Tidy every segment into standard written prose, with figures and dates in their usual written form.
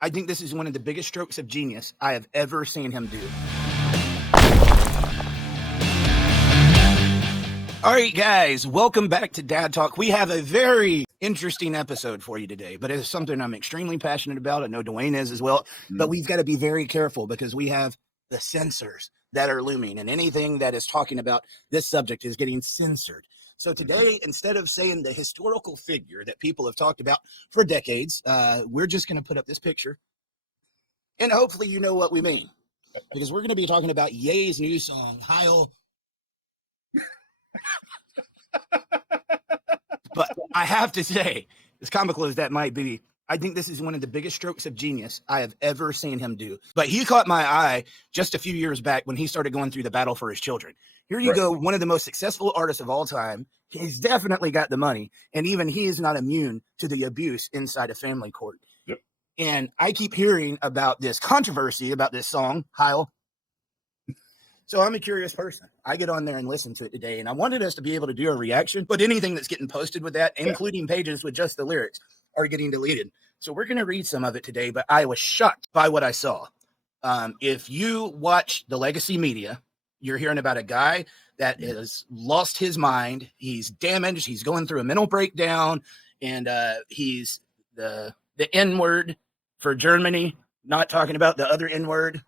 I think this is one of the biggest strokes of genius I have ever seen him do. All right, guys, welcome back to Dad Talk. We have a very interesting episode for you today, but it's something I'm extremely passionate about. I know Dwayne is as well, but we've got to be very careful because we have the censors that are looming, and anything that is talking about this subject is getting censored. So today, instead of saying the historical figure that people have talked about for decades, we're just going to put up this picture, and hopefully you know what we mean, because we're going to be talking about Ye's new song, Heil. But I have to say, as comical as that might be, I think this is one of the biggest strokes of genius I have ever seen him do. But he caught my eye just a few years back when he started going through the battle for his children. Here you go, one of the most successful artists of all time. He's definitely got the money, and even he is not immune to the abuse inside a family court. Yep. And I keep hearing about this controversy about this song, Heil. So I'm a curious person. I get on there and listen to it today, and I wanted us to be able to do a reaction, but anything that's getting posted with that, including pages with just the lyrics, are getting deleted. So we're going to read some of it today, but I was shocked by what I saw. If you watch the legacy media, you're hearing about a guy that has lost his mind. He's damaged. He's going through a mental breakdown, and he's the N-word for Germany, not talking about the other N-word,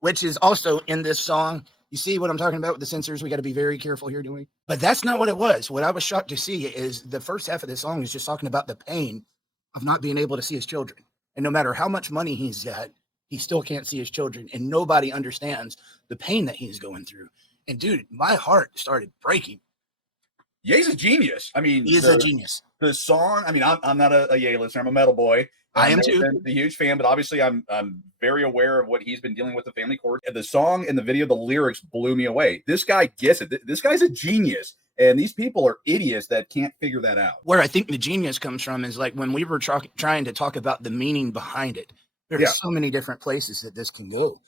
which is also in this song. You see what I'm talking about with the censors? We got to be very careful here, doing. But that's not what it was. What I was shocked to see is the first half of this song is just talking about the pain of not being able to see his children. And no matter how much money he's got, he still can't see his children. And nobody understands the pain that he's going through. And dude, my heart started breaking. Ye's a genius. I mean, He is a genius. The song, I mean, I'm not a Ye listener. I'm a metal boy. I am too. I'm a huge fan, but obviously I'm very aware of what he's been dealing with the family court. The song and the video, the lyrics blew me away. This guy gets it. This guy's a genius. And these people are idiots that can't figure that out. Where I think the genius comes from is like when we were trying to talk about the meaning behind it. There's so many different places that this can go,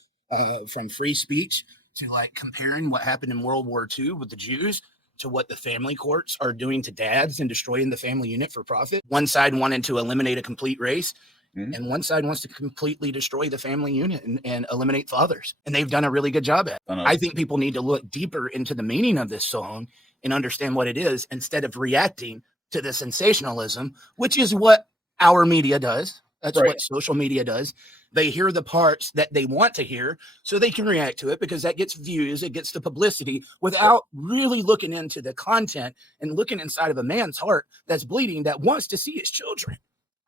from free speech to like comparing what happened in World War II with the Jews to what the family courts are doing to dads and destroying the family unit for profit. One side wanted to eliminate a complete race, and one side wants to completely destroy the family unit and eliminate fathers. And they've done a really good job at it. I think people need to look deeper into the meaning of this song and understand what it is instead of reacting to the sensationalism, which is what our media does. That's what social media does. They hear the parts that they want to hear so they can react to it because that gets views, it gets the publicity without really looking into the content and looking inside of a man's heart that's bleeding, that wants to see his children.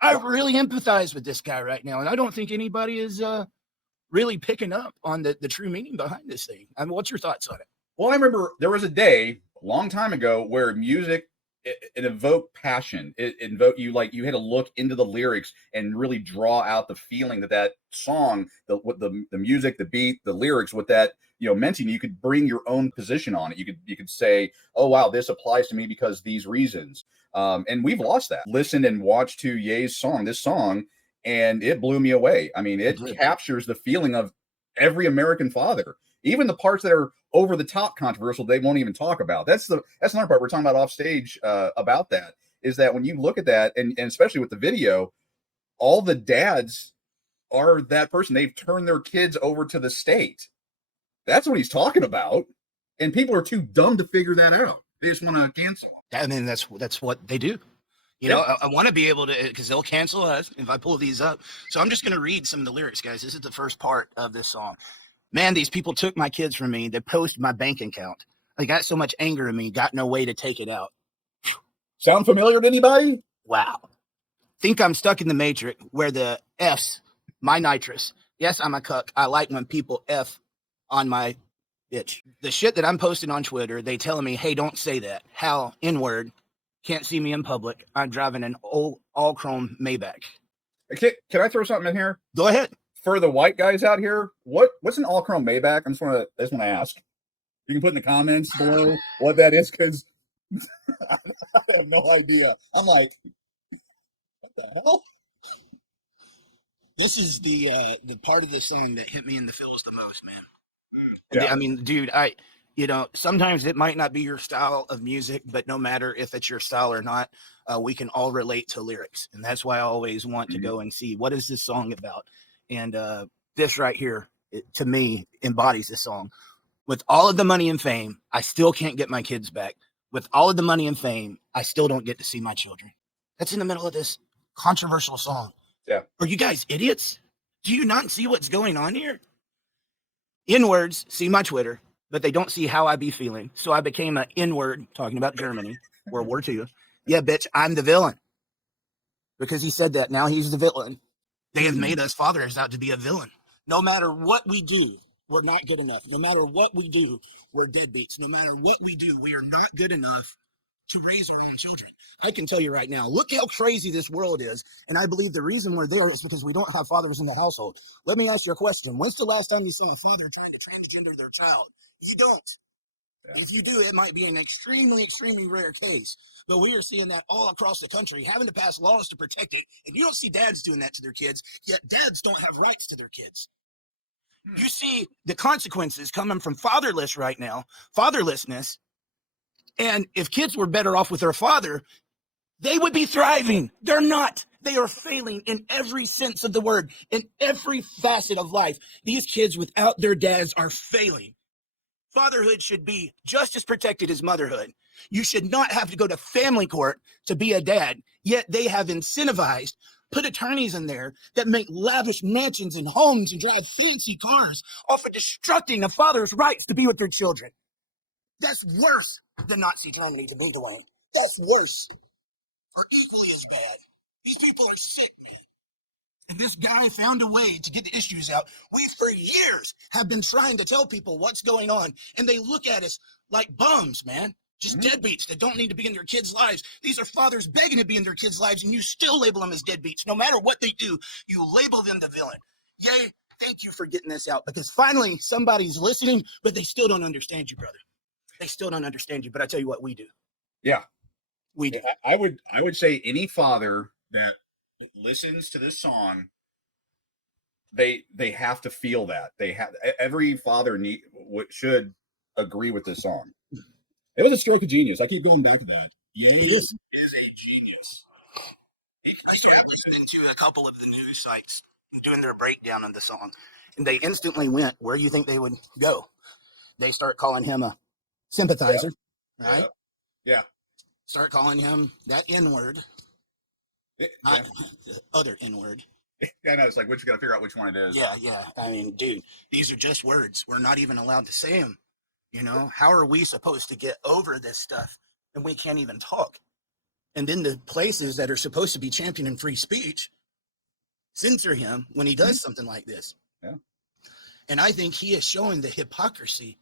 I really empathize with this guy right now, and I don't think anybody is really picking up on the true meaning behind this thing. I mean, what's your thoughts on it? Well, I remember there was a day a long time ago where music, it evoked passion. It invoked you, like you had to look into the lyrics and really draw out the feeling that song, the music, the beat, the lyrics, what that meant to you. You could bring your own position on it. You could say, oh wow, this applies to me because these reasons. And we've lost that. Listened and watched to Ye's song, this song, and it blew me away. I mean, it captures the feeling of every American father. Even the parts that are over the top controversial, they won't even talk about. That's another part we're talking about off stage about that, is that when you look at that, and especially with the video, all the dads are that person. They've turned their kids over to the state. That's what he's talking about. And people are too dumb to figure that out. They just want to cancel. I mean, that's what they do. I want to be able to, because they'll cancel us if I pull these up. So I'm just going to read some of the lyrics, guys. This is the first part of this song. Man, these people took my kids from me. They posted my bank account. I got so much anger in me, got no way to take it out. Sound familiar to anybody? Wow. Think I'm stuck in the matrix where the F's, my nitrous. Yes, I'm a cuck. I like when people F on my bitch. The shit that I'm posting on Twitter, they telling me, hey, don't say that. How, N-word, can't see me in public. I'm driving an old all-chrome Maybach. Can I throw something in here? Go ahead. For the white guys out here, what's an all chrome Maybach? I just want to ask. You can put in the comments below what that is, because I have no idea. I'm like, what the hell? This is the part of the song that hit me in the feels the most, man. Yeah. I mean, dude, You know, sometimes it might not be your style of music, but no matter if it's your style or not, we can all relate to lyrics. And that's why I always want to go and see what is this song about. And this right here, to me, embodies this song. With all of the money and fame, I still can't get my kids back. With all of the money and fame, I still don't get to see my children. That's in the middle of this controversial song. Yeah. Are you guys idiots? Do you not see what's going on here? N-words see my Twitter, but they don't see how I be feeling. So I became an N-word talking about Germany, World War II. Yeah, bitch, I'm the villain. Because he said that. Now he's the villain. They have made us fathers out to be a villain. No matter what we do, we're not good enough. No matter what we do, we're deadbeats. No matter what we do, we are not good enough to raise our own children. I can tell you right now, look how crazy this world is. And I believe the reason we're there is because we don't have fathers in the household. Let me ask you a question. When's the last time you saw a father trying to transgender their child? You don't. Yeah. If you do, it might be an extremely, extremely rare case. But we are seeing that all across the country, having to pass laws to protect it. And you don't see dads doing that to their kids, yet dads don't have rights to their kids. You see the consequences coming from fatherless right now, fatherlessness. And if kids were better off with their father, they would be thriving. They're not. They are failing in every sense of the word, in every facet of life. These kids without their dads are failing. Fatherhood should be just as protected as motherhood. You should not have to go to family court to be a dad, yet they have incentivized, put attorneys in there that make lavish mansions and homes and drive fancy cars off of destructing a father's rights to be with their children. That's worse than Nazi Germany, to be the way. That's worse, or equally as bad. These people are sick, man. And this guy found a way to get the issues out. We, for years, have been trying to tell people what's going on, and they look at us like bums, man. Just deadbeats that don't need to be in their kids' lives. These are fathers begging to be in their kids' lives, and you still label them as deadbeats. No matter what they do, you label them the villain. Yay, thank you for getting this out, because finally somebody's listening, but they still don't understand you, brother. They still don't understand you, but I tell you what, we do. Yeah. We do. I would say any father that listens to this song, they have to feel that. Every father should agree with this song. It was a stroke of genius. I keep going back to that. Yes, is a genius. I started listening to a couple of the news sites doing their breakdown of the song, and they instantly went where you think they would go. They start calling him a sympathizer, right? Yeah. Start calling him that N-word, not the other N-word. Yeah, I know. It's like, you got to figure out which one it is. Yeah. I mean, dude, these are just words. We're not even allowed to say them. You know, how are we supposed to get over this stuff and we can't even talk? And then the places that are supposed to be championing free speech censor him when he does something like this. Yeah. And I think he is showing the hypocrisy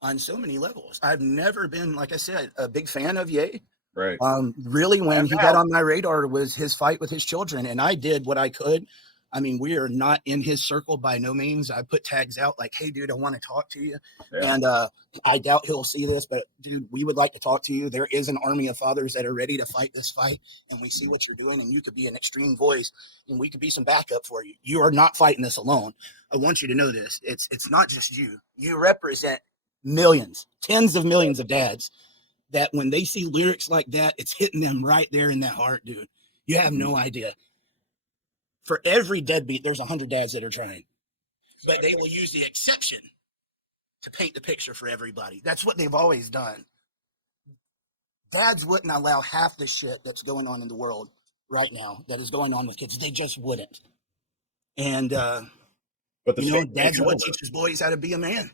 on so many levels. I've never been, like I said, a big fan of Ye. Right. Really, when he got on my radar was his fight with his children, and I did what I could. I mean, we are not in his circle by no means. I put tags out like, hey, dude, I want to talk to you. Yeah. And I doubt he'll see this, but dude, we would like to talk to you. There is an army of fathers that are ready to fight this fight. And we see what you're doing, and you could be an extreme voice, and we could be some backup for you. You are not fighting this alone. I want you to know this. It's not just you. You represent millions, tens of millions of dads that when they see lyrics like that, it's hitting them right there in that heart, dude. You have no idea. For every deadbeat, there's 100 dads that are trying. But they will use the exception to paint the picture for everybody. That's what they've always done. Dads wouldn't allow half the shit that's going on in the world right now that is going on with kids. They just wouldn't. And, but dads are what teaches boys how to be a man.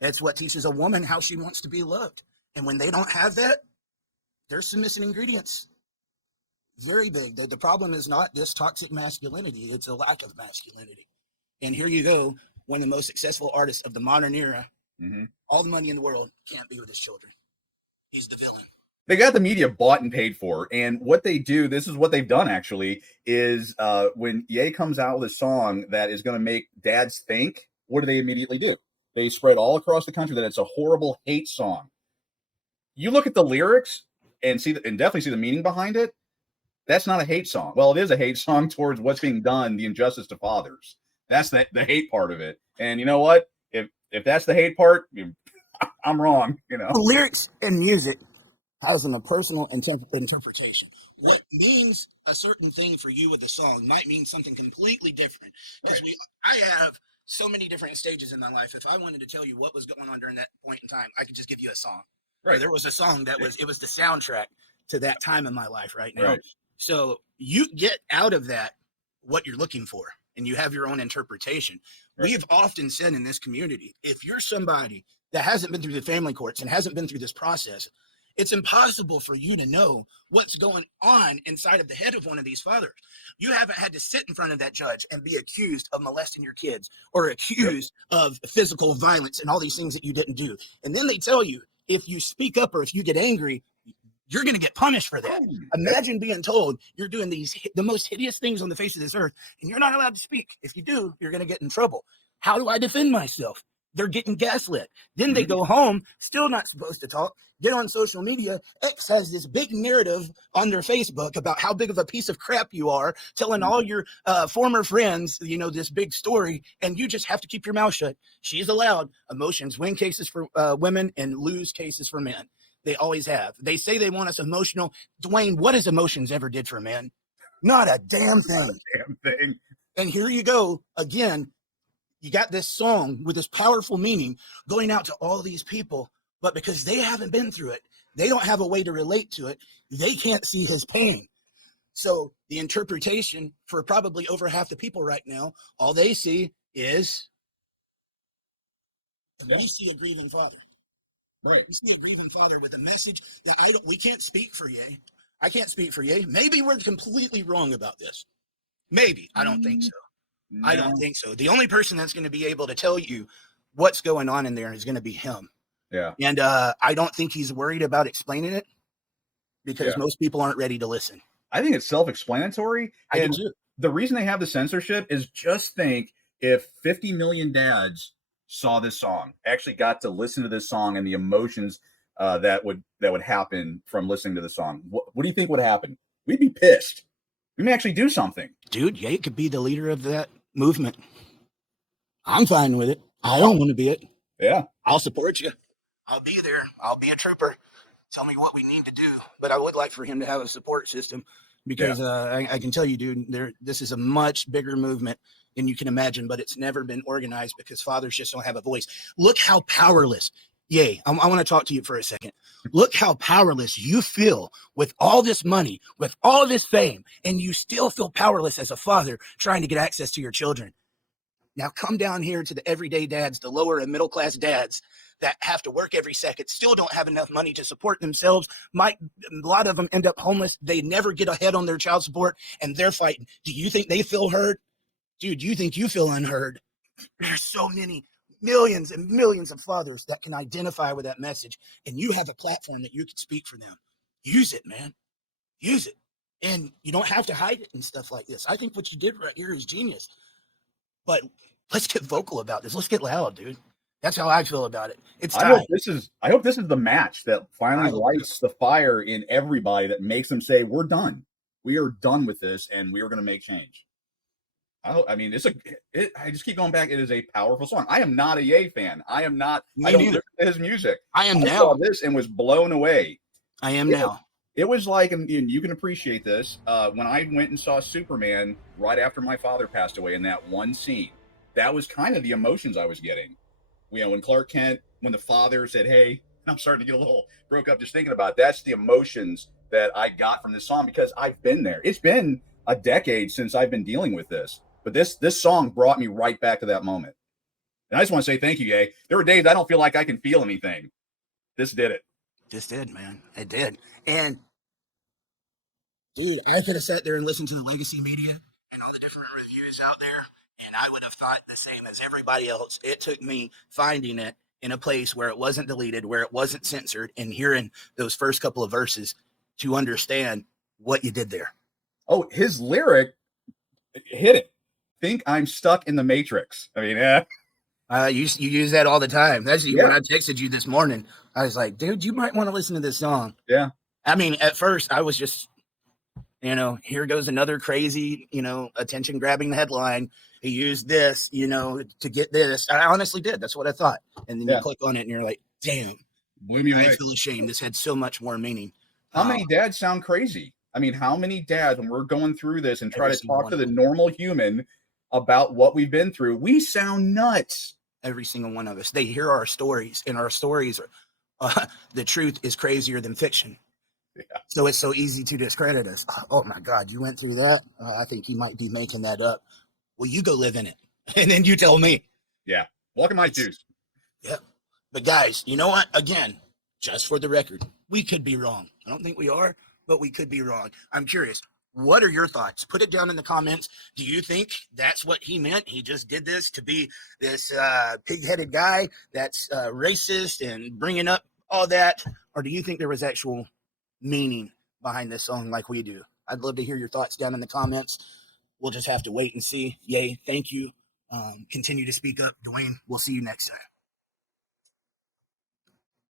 That's what teaches a woman how she wants to be loved. And when they don't have that, there's some missing ingredients. Very big. The problem is not this toxic masculinity. It's a lack of masculinity. And here you go. One of the most successful artists of the modern era, all the money in the world, can't be with his children. He's the villain. They got the media bought and paid for. And what they do, this is what they've done actually, is when Ye comes out with a song that is going to make dads think, what do they immediately do? They spread all across the country that it's a horrible hate song. You look at the lyrics and definitely see the meaning behind it. That's not a hate song. Well, it is a hate song towards what's being done, the injustice to fathers. That's the hate part of it. And you know what? If that's the hate part, I'm wrong, you know. Lyrics and music has a personal interpretation. What means a certain thing for you with a song might mean something completely different. Because I have so many different stages in my life. If I wanted to tell you what was going on during that point in time, I could just give you a song. Right. There was a song that it was the soundtrack to that time in my life right now. Right. So you get out of that what you're looking for, and you have your own interpretation. Right. We have often said in this community, if you're somebody that hasn't been through the family courts and hasn't been through this process, it's impossible for you to know what's going on inside of the head of one of these fathers. You haven't had to sit in front of that judge and be accused of molesting your kids or accused of physical violence and all these things that you didn't do. And then they tell you, if you speak up or if you get angry, you're going to get punished for that. Imagine being told you're doing the most hideous things on the face of this earth, and you're not allowed to speak. If you do, you're going to get in trouble. How do I defend myself? They're getting gaslit. Then they go home, still not supposed to talk, get on social media. X has this big narrative on their Facebook about how big of a piece of crap you are, telling all your former friends, this big story, and you just have to keep your mouth shut. She's allowed. Emotions win cases for women and lose cases for men. They always have. They say they want us emotional. Dwayne, what has emotions ever did for men? Not a damn thing. Not a damn thing. And here you go again. You got this song with this powerful meaning going out to all these people, but because they haven't been through it, they don't have a way to relate to it. They can't see his pain. So the interpretation for probably over half the people right now, all they see is we see a grieving father. Right. We see a grieving father with a message that we can't speak for Ye. I can't speak for Ye. Maybe we're completely wrong about this. Maybe. I don't think so. No. I don't think so. The only person that's going to be able to tell you what's going on in there is going to be him. Yeah. And I don't think he's worried about explaining it because most people aren't ready to listen. I think it's self-explanatory. I do too. The reason they have the censorship is just think if 50 million dads saw this song, actually got to listen to this song and the emotions that would happen from listening to the song. What do you think would happen? We'd be pissed. We may actually do something. Dude, Ye could be the leader of that movement. I'm fine with it. I don't want to be it. Yeah. I'll support you. I'll be there. I'll be a trooper. Tell me what we need to do. But I would like for him to have a support system because I can tell you, dude, this is a much bigger movement than you can imagine, but it's never been organized because fathers just don't have a voice. Look how powerless. Ye, I want to talk to you for a second. Look how powerless you feel with all this money, with all this fame, and you still feel powerless as a father trying to get access to your children. Now come down here to the everyday dads, the lower and middle class dads that have to work every second, still don't have enough money to support themselves. A lot of them end up homeless. They never get ahead on their child support, and they're fighting. Do you think they feel heard? Dude, you think you feel unheard? There's so many millions and millions of fathers that can identify with that message, and you have a platform that you can speak for them. Use it, man. Use it. And you don't have to hide it and stuff like this. I think what you did right here is genius. But let's get vocal about this. Let's get loud, dude. That's how I feel about it. It's time. I hope this is the match that finally lights the fire in everybody that makes them say, we're done. We are done with this, and we are going to make change. I just keep going back. It is a powerful song. I am not a Ye fan. I don't listen to his music. I saw this and was blown away. I am now. It was like, and you can appreciate this, when I went and saw Superman right after my father passed away in that one scene, that was kind of the emotions I was getting. When Clark Kent, when the father said, hey, I'm starting to get a little broke up just thinking about it. That's the emotions that I got from this song because I've been there. It's been a decade since I've been dealing with this. But this song brought me right back to that moment. And I just want to say thank you, Ye. There were days I don't feel like I can feel anything. This did it. This did, man. It did. And, dude, I could have sat there and listened to the legacy media and all the different reviews out there, and I would have thought the same as everybody else. It took me finding it in a place where it wasn't deleted, where it wasn't censored, and hearing those first couple of verses to understand what you did there. Oh, his lyric hit it. Think I'm stuck in the Matrix. I mean, you use that all the time. That's when I texted you this morning. I was like, dude, you might want to listen to this song. Yeah. I mean, at first I was just, here goes another crazy, attention grabbing headline. He used this, to get this. I honestly did. That's what I thought. And then you click on it and you're like, damn, Blew me I away. feel ashamed. This had so much more meaning. How many dads sound crazy? I mean, how many dads, when we're going through this and try Every to single talk one to of the them. normal human about what we've been through, we sound nuts. Every single one of us. They hear our stories, and our stories are the truth is crazier than fiction. Yeah. So it's so easy to discredit us. Oh my God, you went through that? I think you might be making that up. Well, you go live in it, and then you tell me. Yeah. Walk in my shoes. Yeah. But guys, you know what? Again, just for the record, we could be wrong. I don't think we are, but we could be wrong. I'm curious. What are your thoughts? Put it down in the comments. Do you think that's what he meant? He just did this to be this pig-headed guy that's racist and bringing up all that? Or do you think there was actual meaning behind this song like we do? I'd love to hear your thoughts down in the comments. We'll just have to wait and see. Yay, thank you. Continue to speak up. Dwayne, we'll see you next time.